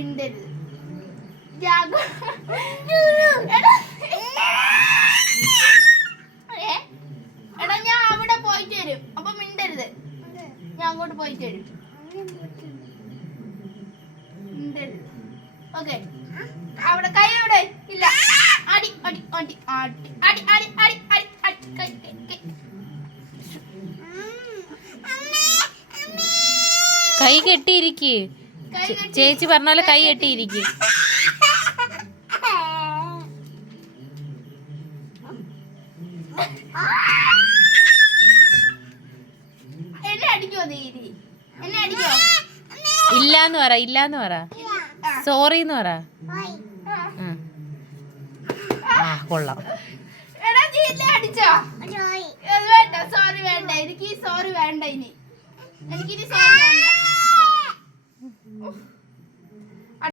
മിണ്ടരുത്. എടാ ഞാൻ അവിടെ പോയിട്ട് വരും, അപ്പൊ മിണ്ടരുത്. ഞാൻ അങ്ങോട്ട് പോയിട്ട് വരും. മിണ്ടരുത്. ഓക്കെ. അവിടെ കൈ എവിടെ? ഇല്ല. അടി അടി അടി അടി അടി അടി അടി അടി അടി കൈ കൈ കൈ കെട്ടിയിരിക്ക്. ചേച്ചി പറഞ്ഞ കൈ കെട്ടിയിരിക്ക്. എന്നെ അടിക്കോ? നീരി എന്നെ അടിക്കോ? ഇല്ലാന്ന് പറ, ഇല്ലാന്ന് പറ, സോറിന്ന് പറ. കൊള്ളാം. എടാ നീ എന്നെ അടിച്ചോ? വേണ്ട, സോറി വേണ്ട. എനിക്ക് ഈ സോറി വേണ്ട. എനിക്കിനി സോറി വേണ്ട.